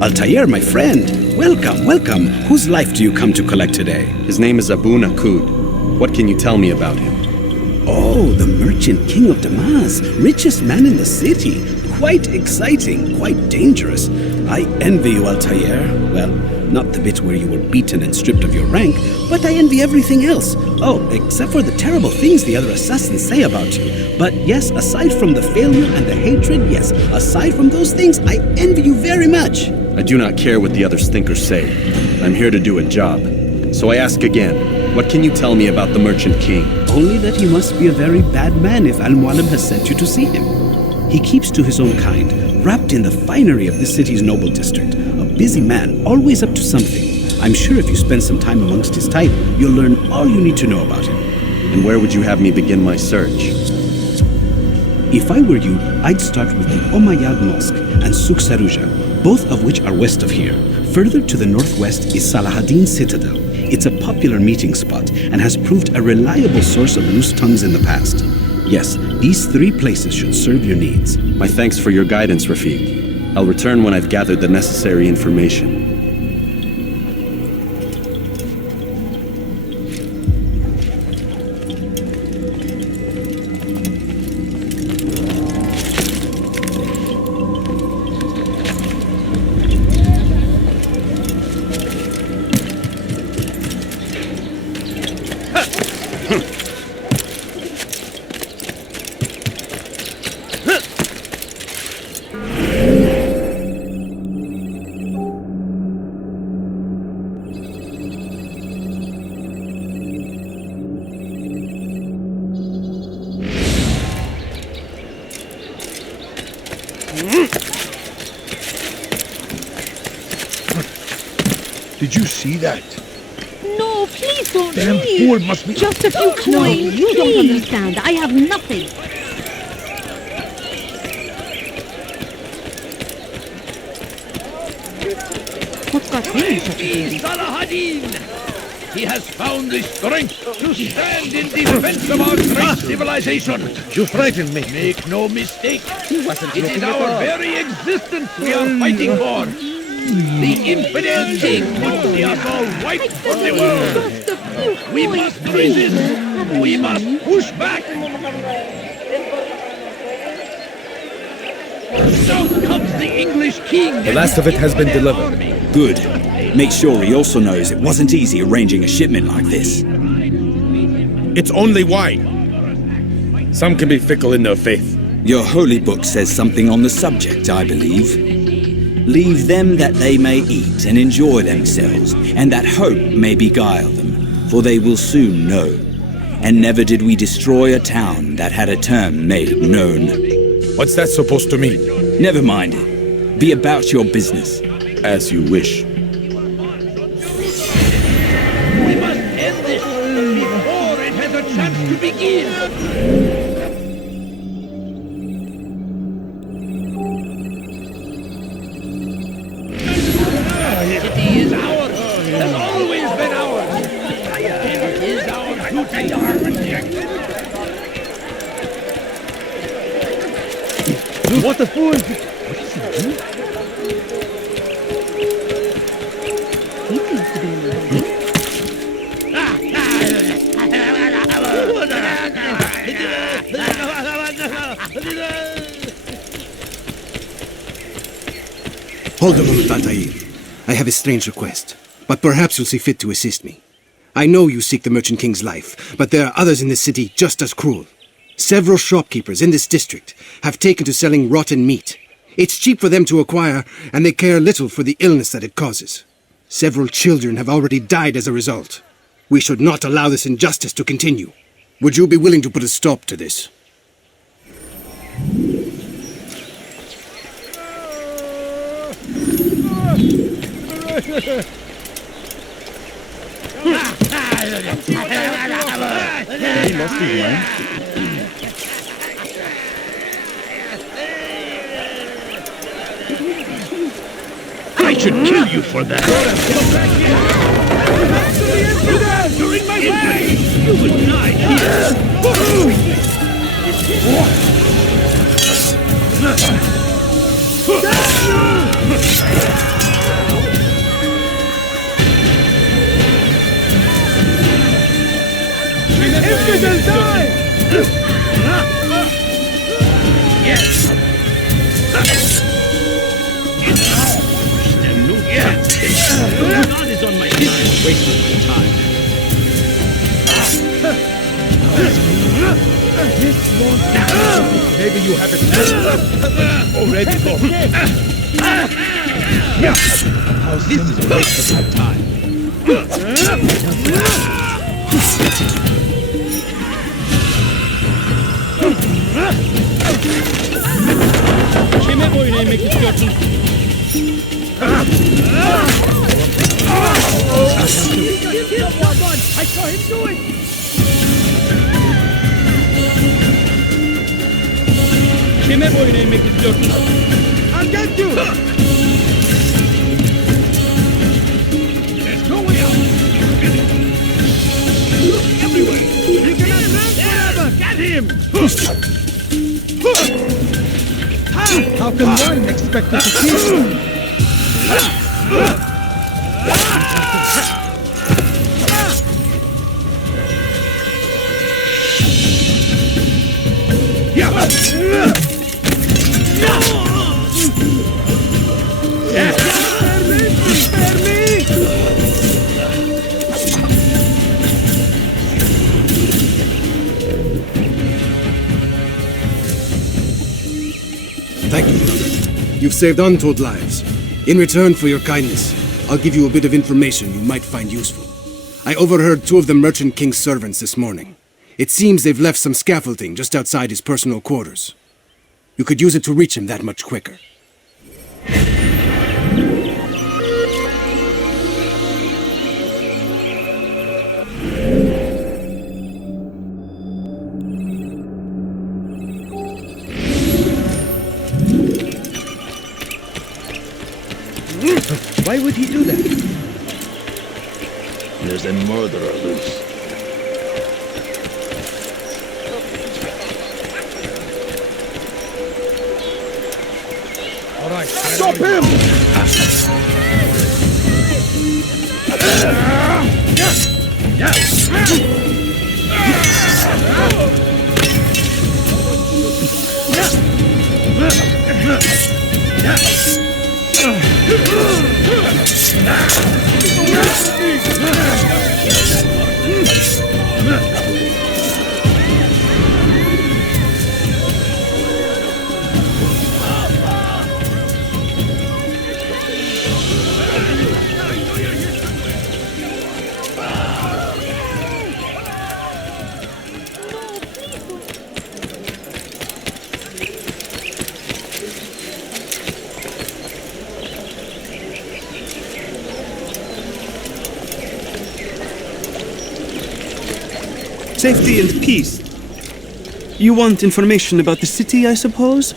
Altair, my friend. Welcome, welcome. Whose life do you come to collect today? His name is Abu'l Nuquod. What can you tell me about him? Oh, the merchant king of Damas, richest man in the city. Quite exciting, quite dangerous. I envy you, Altair. Well, not the bit where you were beaten and stripped of your rank, but I envy everything else. Oh, except for the terrible things the other assassins say about you. But yes, aside from the failure and the hatred, yes, aside from those things, I envy you very much. I do not care what the others think or say. I'm here to do a job. So I ask again, what can you tell me about the Merchant King? Only that he must be a very bad man if Al-Mualim has sent you to see him. He keeps to his own kind, wrapped in the finery of this city's noble district. A busy man, always up to something. I'm sure if you spend some time amongst his type, you'll learn all you need to know about him. And where would you have me begin my search? If I were you, I'd start with the Umayyad Mosque and Souq Saruja, both of which are west of here. Further to the northwest is Salahaddin Citadel. It's a popular meeting spot and has proved a reliable source of loose tongues in the past. Yes, these 3 places should serve your needs. My thanks for your guidance, Rafiq. I'll return when I've gathered the necessary information. Did you see that? No, please don't Damn leave. fool must be... Just a few coins. No, you don't understand. I have nothing. What's got him such a fury? Salahaddin! He has found the strength to stand in defense of our great civilization. You frightened me. Make no mistake. He wasn't It is looking at our all. very existence we are fighting for. The infidel king would see us all wiped from the world. Just a few We coins, must please. resist. We must push back. So comes the English king. The last of it has been delivered. Good. Make sure he also knows it wasn't easy arranging a shipment like this. It's only wine. Some can be fickle in their faith. Your holy book says something on the subject, I believe. Leave them that they may eat and enjoy themselves, and that hope may beguile them, for they will soon know. And never did we destroy a town that had a term made known. What's that supposed to mean? Never mind it. Be about your business. As you wish. We must end this before it has a chance to begin. The city is ours. Has always been ours. And it is our duty to protect it. What a fool! He seems to be in the hurry. Hold a moment, Altair. I have a strange request, but perhaps you'll see fit to assist me. I know you seek the Merchant King's life, but there are others in this city just as cruel. Several shopkeepers in this district have taken to selling rotten meat. It's cheap for them to acquire, and they care little for the illness that it causes. Several children have already died as a result. We should not allow this injustice to continue. Would you be willing to put a stop to this? He lost his mind. I should kill you for that. During my way, you would die here. Infidel, die! Yes! God is on my head. Wasting time. This won't maybe you have it already. This is a waste of my time. Kime boyun eğmek istiyorsun? I saw him do it! Kime boyun eğmek istiyorsun? I'll get you! There's no way out! Everywhere! You cannot run forever! Get him! How can one expect to kill you? Thank you. You've saved untold lives. In return for your kindness, I'll give you a bit of information you might find useful. I overheard two of the Merchant King's servants this morning. It seems they've left some scaffolding just outside his personal quarters. You could use it to reach him that much quicker. Why would he do that? There's a murderer loose. All right, stop him! Safety and peace. You want information about the city, I suppose?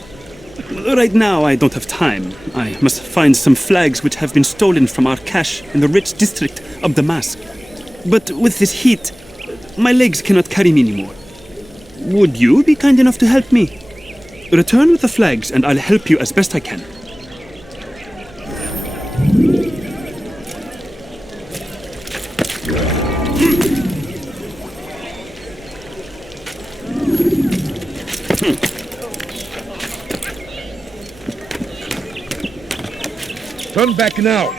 Right now, I don't have time. I must find some flags which have been stolen from our cache in the rich district of Damascus. But with this heat, my legs cannot carry me anymore. Would you be kind enough to help me? Return with the flags and I'll help you as best I can. Turn back now!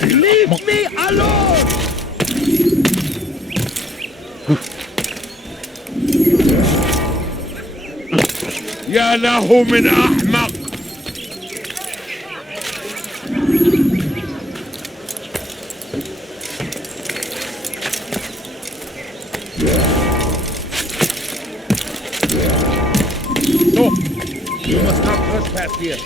Leave me alone! يا له من أحمق! No! You must not trespass here!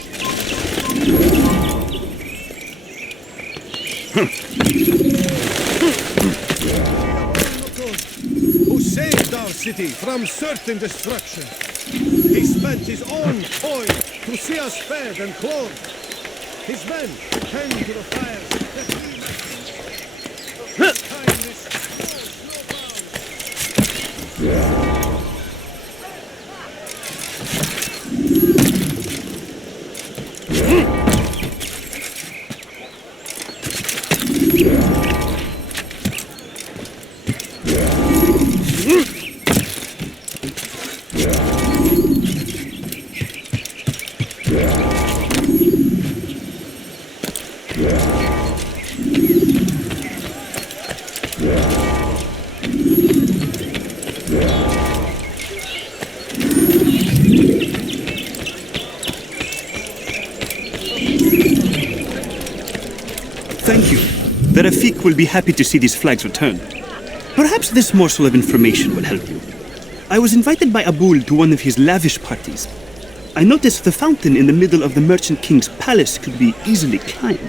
Who saved our city from certain destruction. He spent his own coin to see us fed and clothed. His men tend to the fires that we His kindness knows no bounds. Thank you. The Rafiq will be happy to see these flags return. Perhaps this morsel of information will help you. I was invited by Abu'l to one of his lavish parties. I noticed the fountain in the middle of the Merchant King's palace could be easily climbed.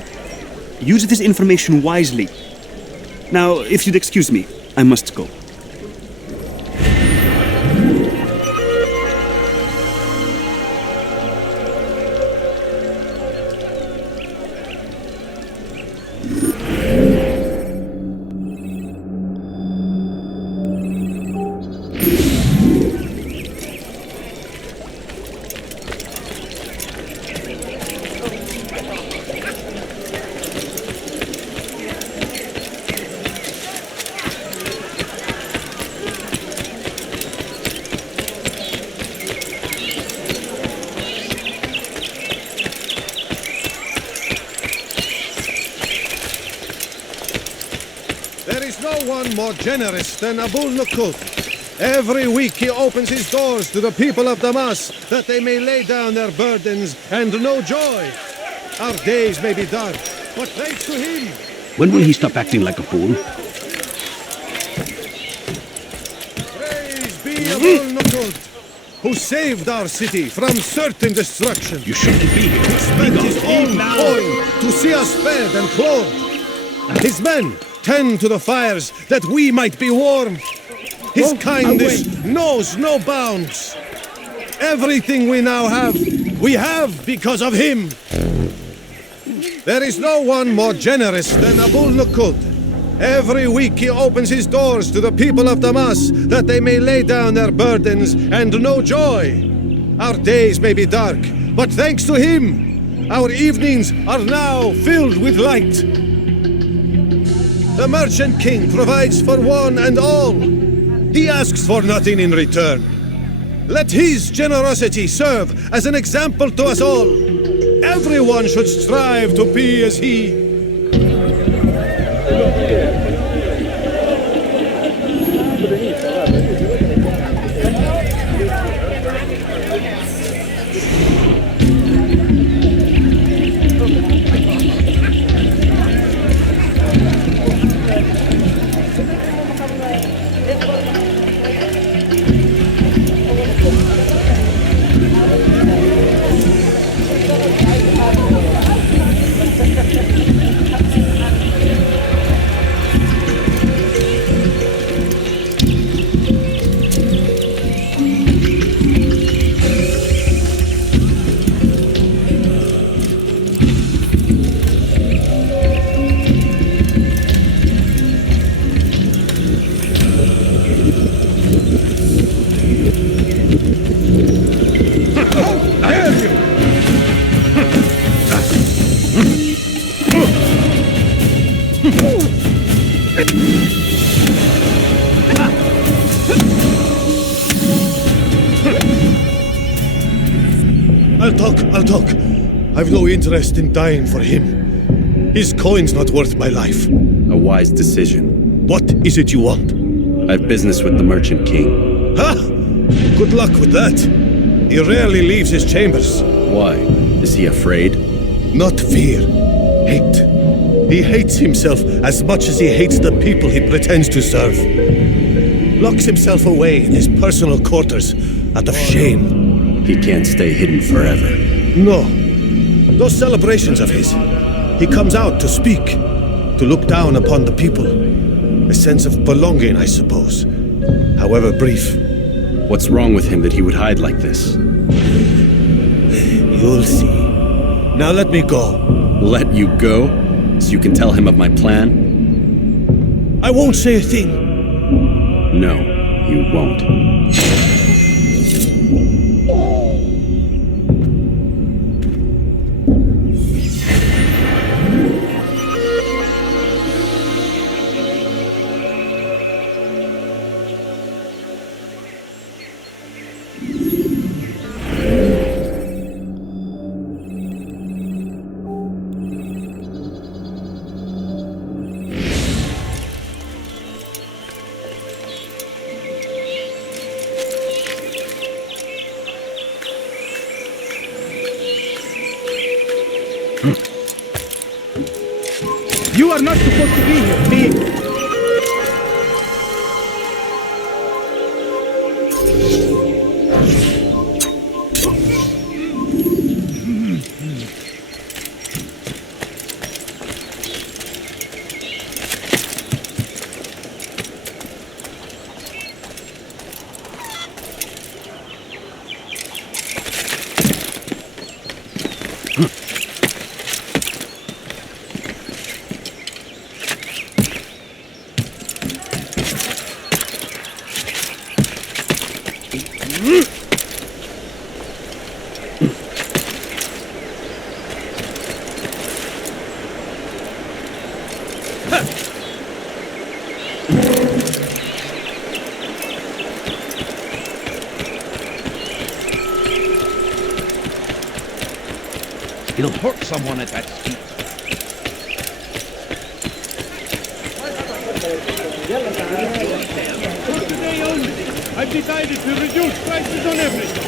Use this information wisely. Now, if you'd excuse me, I must go. More generous than Abu'l Nuquod. Every week he opens his doors to the people of Damas that they may lay down their burdens and know joy. Our days may be dark, but thanks to him. When will he stop acting like a fool? Praise be Abu'l Nuquod, who saved our city from certain destruction. You shouldn't be here. He spent his own coin to see us fed and clothed. His men tend to the fires that we might be warm. His kindness knows no bounds. Everything we now have, we have because of him. There is no one more generous than Abu'l Nuquod. Every week he opens his doors to the people of Damas that they may lay down their burdens and know joy. Our days may be dark, but thanks to him, our evenings are now filled with light. The Merchant King provides for one and all. He asks for nothing in return. Let his generosity serve as an example to us all. Everyone should strive to be as he. I'll talk. I've no interest in dying for him. His coin's not worth my life. A wise decision. What is it you want? I've business with the Merchant King. Ha! Good luck with that. He rarely leaves his chambers. Why? Is he afraid? Not fear. Hate. He hates himself as much as he hates the people he pretends to serve. Locks himself away in his personal quarters out of shame. He can't stay hidden forever. No. Those celebrations of his, he comes out to speak, to look down upon the people. A sense of belonging, I suppose. however brief. What's wrong with him that he would hide like this? You'll see. Now let me go. Let you go? So you can tell him of my plan? I won't say a thing. No, you won't. You are not supposed to be here, me. He'll hurt someone at that speed. Today only, I've decided to reduce prices on everything.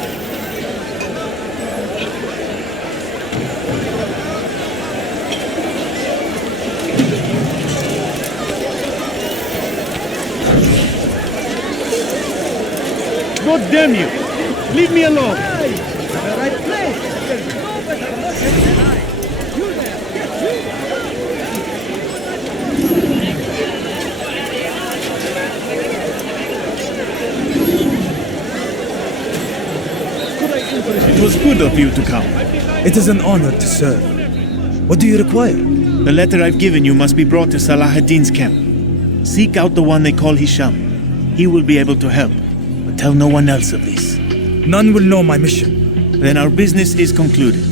God damn you! Leave me alone! The right place! There's no better merchant than I! You there! It was good of you to come. It is an honor to serve. What do you require? The letter I've given you must be brought to Salah ad-Din's camp. Seek out the one they call Hisham. He will be able to help. But tell no one else of this. None will know my mission. Then our business is concluded.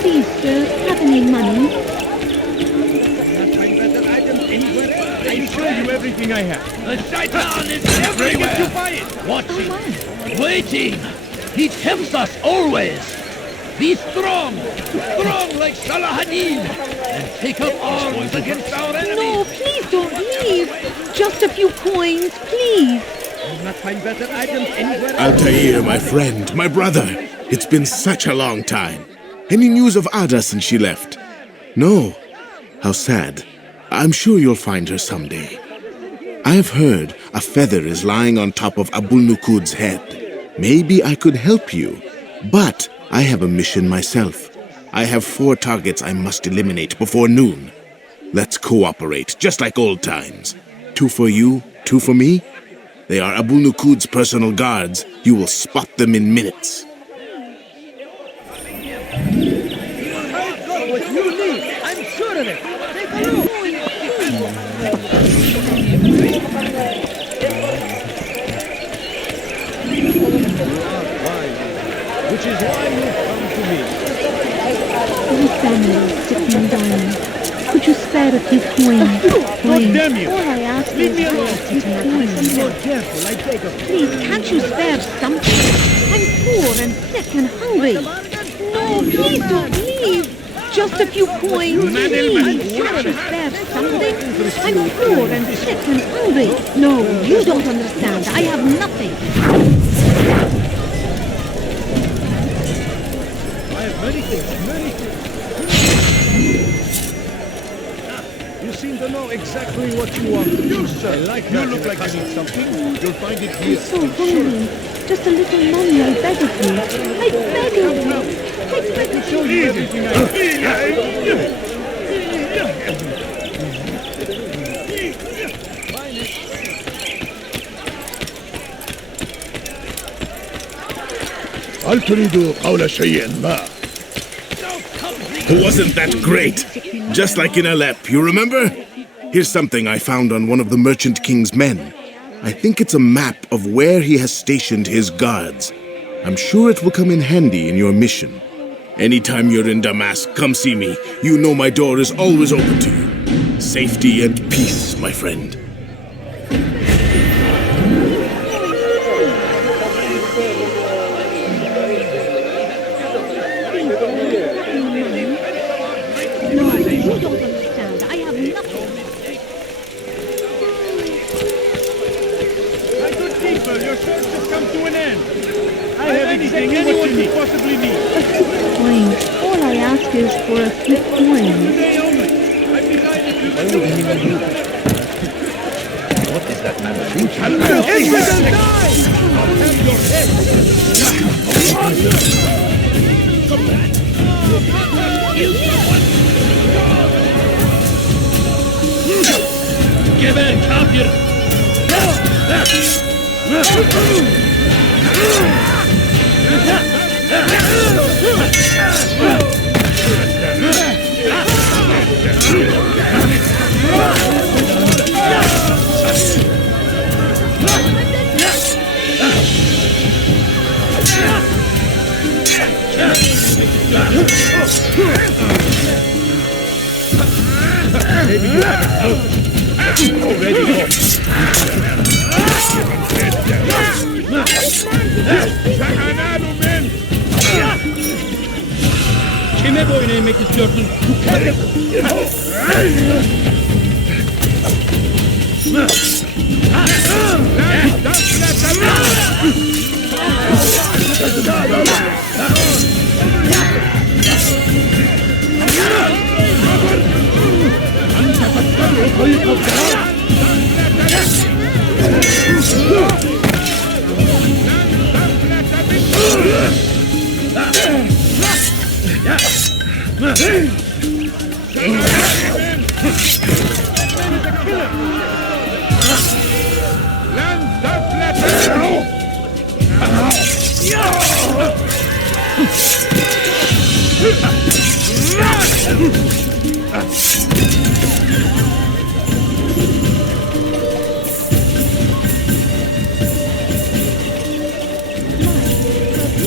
Please, sir, have any money? I'll show you everything I have. The shaitan is everywhere. You buy it. Watching, waiting. He tempts us always. Be strong like Salah ad-Din, and take up arms against our enemies. No, please don't leave. Just a few coins, please. I'll not find better items anywhere else. Altair, my friend, my brother. It's been such a long time. Any news of Ada since she left? No. How sad. I'm sure you'll find her someday. I have heard a feather is lying on top of Abu'l Nuqod's head. Maybe I could help you, but I have a mission myself. I have 4 targets I must eliminate before noon. Let's cooperate, just like old times. 2 for you, 2 for me. They are Abu'l Nuqod's personal guards. You will spot them in minutes. What you need, I'm sure of it. Take a look. Which is why you come to me. Your family is sick and dying. Could can't you spare a few coins? Please. damn you! All I ask is for a few coins. Careful, I take a... Please, can't you spare something? I'm poor and sick and hungry. No, please don't leave. Just a few coins, please. Can't you spare something? I'm poor and sick and hungry. No, you don't understand. I have nothing. I have many things. You seem to know exactly what you want. You, sir. You look like you need something. You'll find it here. I'm so hungry. Just a little money, I beg of you. I beg of you. I beg of you. Show you everything I هل تريد قول شيء ما؟ Wasn't that great? Just like in Aleppo, you remember? Here's something I found on one of the Merchant King's men. I think it's a map of where he has stationed his guards. I'm sure it will come in handy in your mission. Anytime you're in Damascus, come see me. You know my door is always open to you. Safety and peace, my friend. All I ask is for a few coins. What is that man thinking? جبل كافر Maybe you haven't already. Kime boyun eğmek istiyorsun?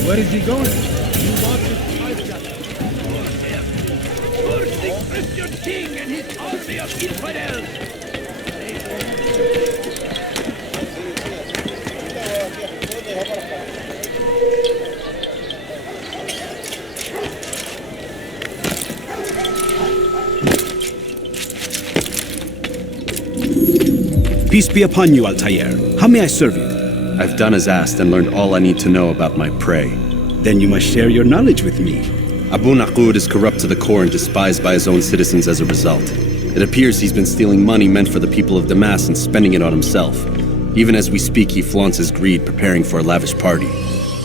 Where is he going? You watch it. I've got it. The Christian king and his army of infidels. Peace be upon you, Altair. How may I serve you? I've done as asked and learned all I need to know about my prey. Then you must share your knowledge with me. Abu'l Nuquod is corrupt to the core and despised by his own citizens as a result. It appears he's been stealing money meant for the people of Damascus and spending it on himself. Even as we speak, he flaunts his greed, preparing for a lavish party.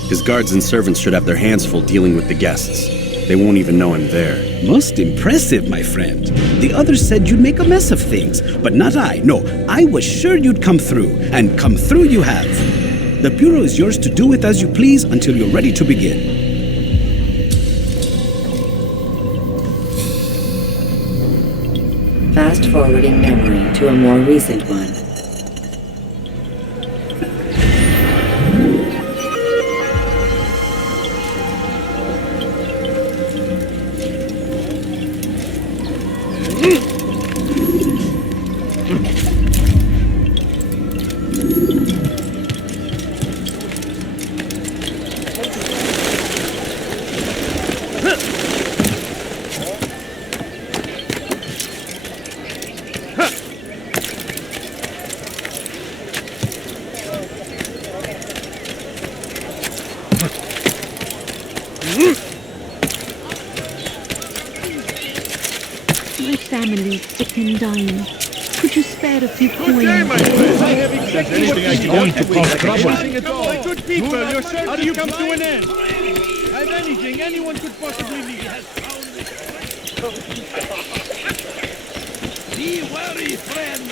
His guards and servants should have their hands full dealing with the guests. They won't even know I'm there. Most impressive, my friend. The others said you'd make a mess of things, but not I. No, I was sure you'd come through, and come through you have. The Bureau is yours to do with as you please until you're ready to begin. Fast forwarding memory to a more recent one. families sick and dying. Could you spare a few coins? Good day, my friend. I have exactly what you want to cause trouble. My good people, your search has come to an end. Have anything anyone could possibly need. Be wary, friend.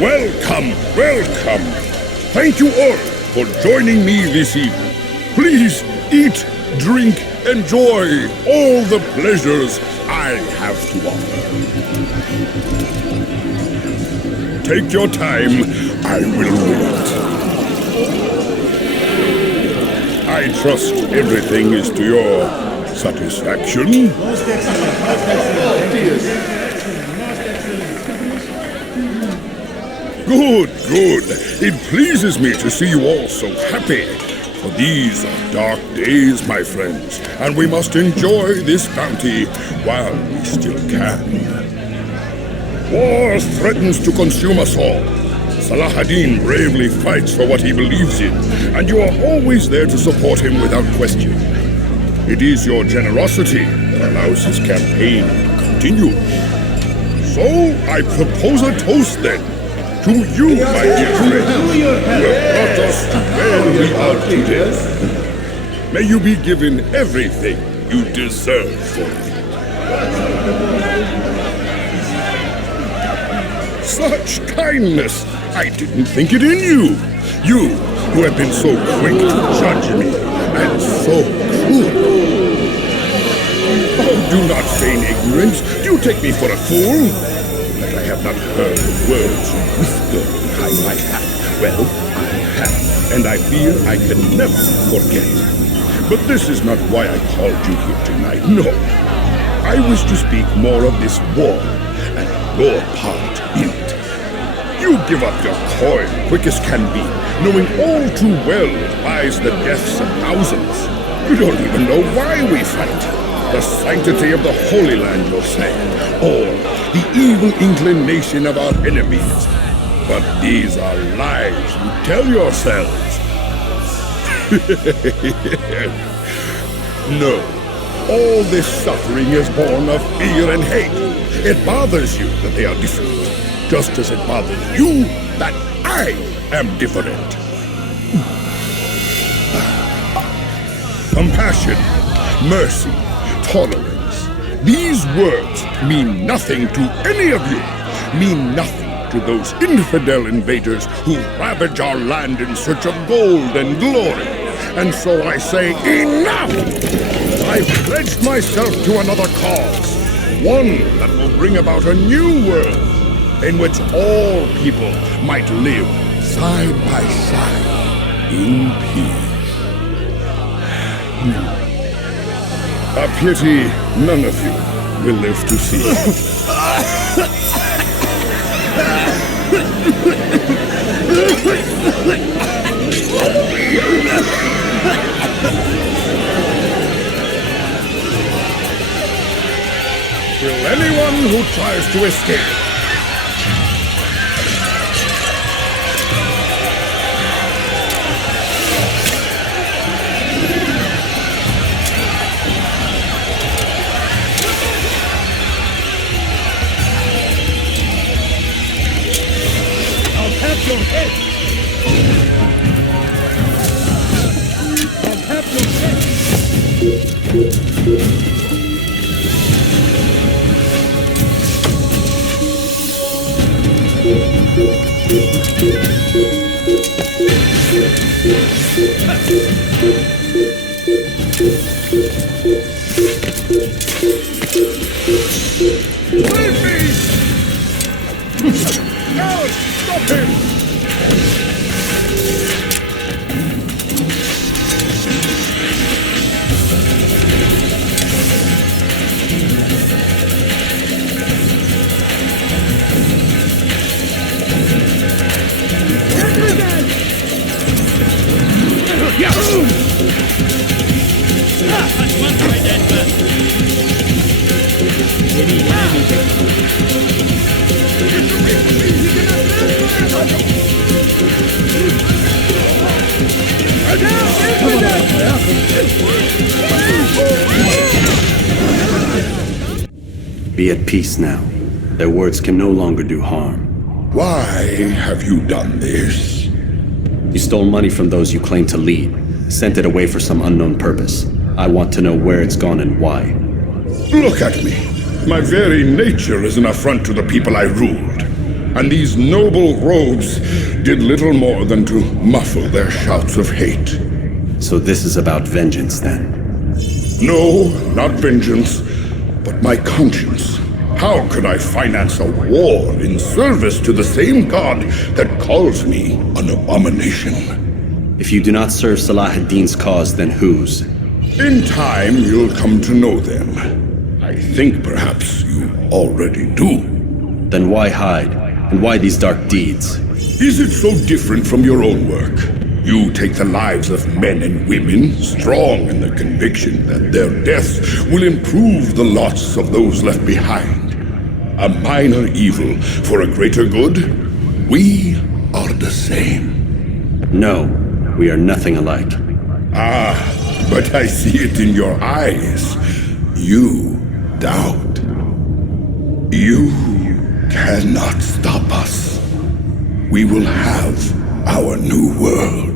Welcome, welcome. Thank you all for joining me this evening. Please eat, drink, enjoy all the pleasures I have to offer. Take your time, I will wait. I trust everything is to your satisfaction. Good, good. It pleases me to see you all so happy. For these are dark days, my friends, and we must enjoy this bounty while we still can. War threatens to consume us all. Salah ad-Din bravely fights for what he believes in, and you are always there to support him without question. It is your generosity that allows his campaign to continue. So, I propose a toast then. To you, my dear friend, who have brought us to where we are today. May you be given everything you deserve for it. Such kindness! I didn't think it in you. You, who have been so quick to judge me, and so cruel. Oh, do not feign ignorance. Do you take me for a fool? That I have not heard words whispered behind my back. Well, I have, and I fear I can never forget. But this is not why I called you here tonight, no. I wish to speak more of this war, and your part in it. You give up your coin quick as can be, knowing all too well it buys the deaths of thousands. You don't even know why we fight. The sanctity of the Holy Land, you'll say, or the evil inclination of our enemies. But these are lies you tell yourselves. No, all this suffering is born of fear and hate. It bothers you that they are different, just as it bothers you that I am different. Compassion, mercy, tolerance. These words mean nothing to any of you, mean nothing to those infidel invaders who ravage our land in search of gold and glory. And so I say, enough! I've pledged myself to another cause, one that will bring about a new world in which all people might live side by side in peace. A pity none of you will live to see it. Will anyone who tries to escape your head! I'll have your head! Leave me! No! Stop him! Be at peace now. Their words can no longer do harm. Why have you done this? You stole money from those you claim to lead, sent it away for some unknown purpose. I want to know where it's gone and why. Look at me. My very nature is an affront to the people I ruled. And these noble robes did little more than to muffle their shouts of hate. So this is about vengeance, then? No, not vengeance, but my conscience. How could I finance a war in service to the same god that calls me an abomination? If you do not serve Salah ad-Din's cause, then whose? In time, you'll come to know them. I think perhaps you already do. Then why hide? And why these dark deeds? Is it so different from your own work? You take the lives of men and women, strong in the conviction that their deaths will improve the lots of those left behind. A minor evil for a greater good? We are the same. No, we are nothing alike. Ah, but I see it in your eyes. You doubt. You cannot stop us. We will have our new world.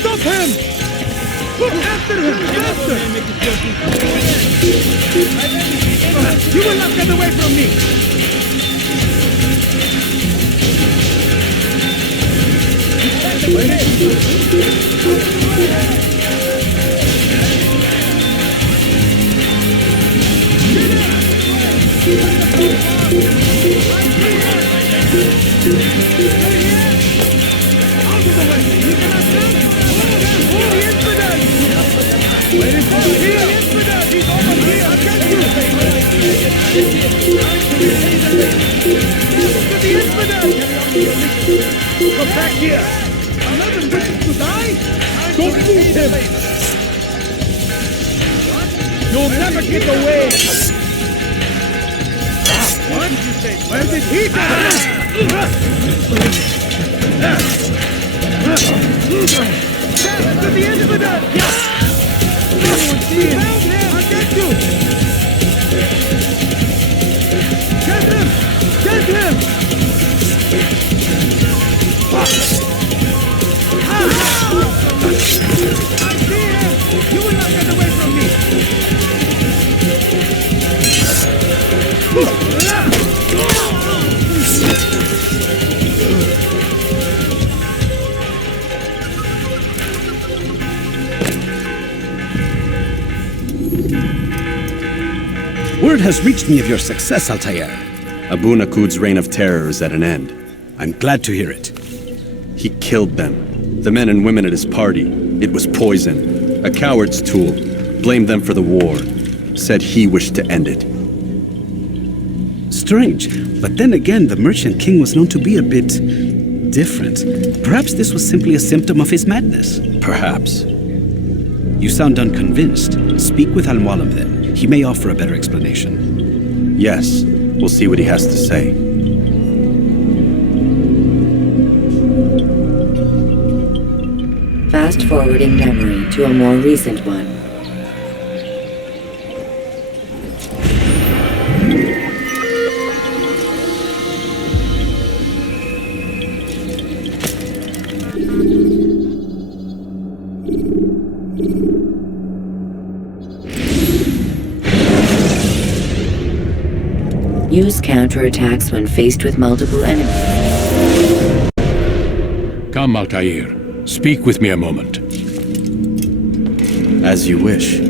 Stop him! After him! Faster! You will not get away from me! Come back here! Another wishes to die? Don't move him! You'll never get away! What did you say? Where did he go? To the infidel! Everyone see him! I'll get you! Get him! Get him! I see him! You will not get away from me! Word has reached me of your success, Altair. Abu'l Nuqod's reign of terror is at an end. I'm glad to hear it. He killed them. The men and women at his party. It was poison. A coward's tool. Blamed them for the war. Said he wished to end it. Strange, but then again, the Merchant King was known to be a bit different. Perhaps this was simply a symptom of his madness. Perhaps. You sound unconvinced. Speak with Al-Mualim then. He may offer a better explanation. Yes, we'll see what he has to say. Fast-forwarding memory to a more recent one. Use counterattacks when faced with multiple enemies. Come, Altair. Speak with me a moment. As you wish.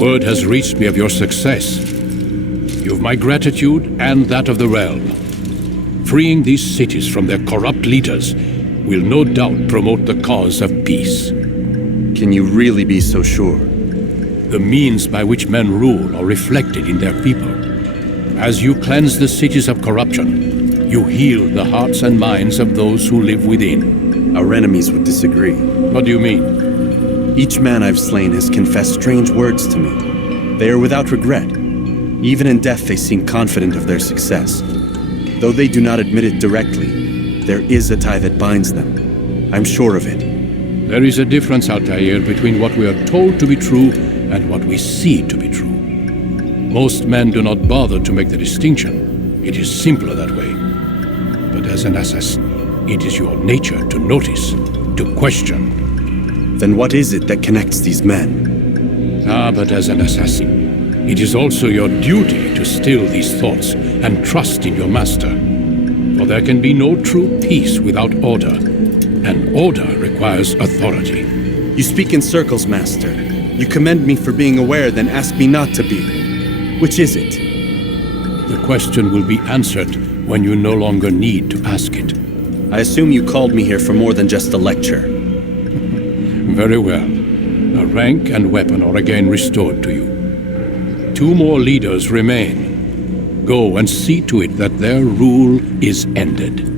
Word has reached me of your success. You've my gratitude and that of the realm. Freeing these cities from their corrupt leaders will no doubt promote the cause of peace. Can you really be so sure? The means by which men rule are reflected in their people. As you cleanse the cities of corruption, you heal the hearts and minds of those who live within. Our enemies would disagree. What do you mean? Each man I've slain has confessed strange words to me. They are without regret. Even in death they seem confident of their success. Though they do not admit it directly, there is a tie that binds them. I'm sure of it. There is a difference, Altair, between what we are told to be true and what we see to be true. Most men do not bother to make the distinction. It is simpler that way. But as an assassin, it is your nature to notice, to question. Then what is it that connects these men? But as an assassin, it is also your duty to still these thoughts and trust in your master. For there can be no true peace without order, and order requires authority. You speak in circles, master. You commend me for being aware, then ask me not to be. Which is it? The question will be answered when you no longer need to ask it. I assume you called me here for more than just a lecture. Very well. A rank and weapon are again restored to you. 2 more leaders remain. Go and see to it that their rule is ended.